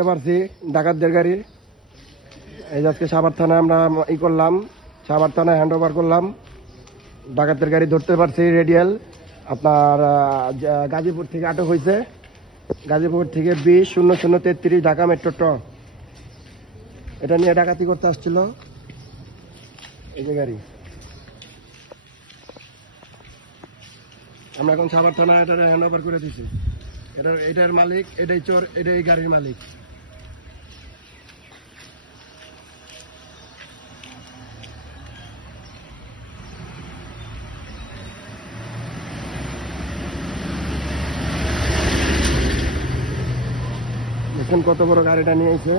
বুঝতে পারছি ডাকাতদের গাড়ি। এই যে আজকে সাভার থানায় আমরা করলাম, সাভার থানায় হ্যান্ড ওভার করলাম। ডাকাতদের গাড়ি ধরতে পারছি রেডিয়াল আপনার গাজীপুর থেকে আটক হয়েছে। গাজীপুর থেকে 20-0033 ঢাকা মেট্রো ট, এটা নিয়ে ডাকাতি করতে আসছিল। এই যে গাড়ি আমরা এখন সাভার থানায় এটা হ্যান্ড ওভার করে দিছি। এটার মালিক, এটাই চোর, এটাই গাড়ির মালিক। দেখেন কত বড় গাড়িটা নিয়ে এসে।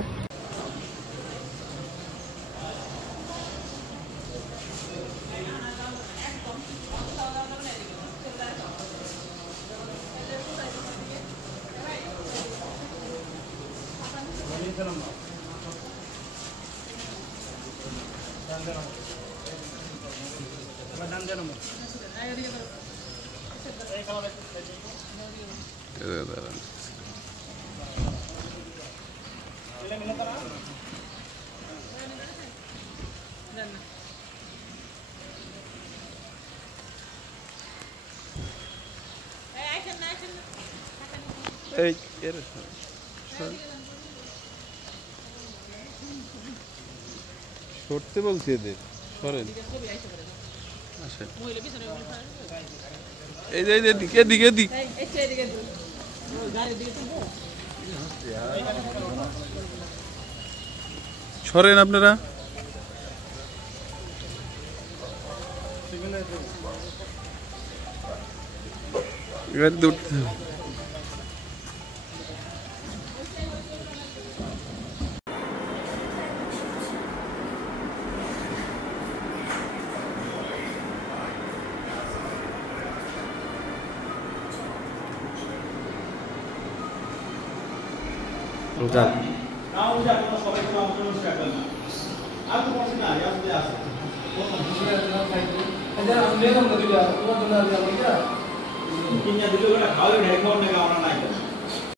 সরতে বলছি এদের, সরেন। এই যে দিকে দিকে দিক সরেন আপনারা। গাড়িতে উঠতে কিনা দিলে খাওয়ালে ঢেকে অনেক আমরা নাই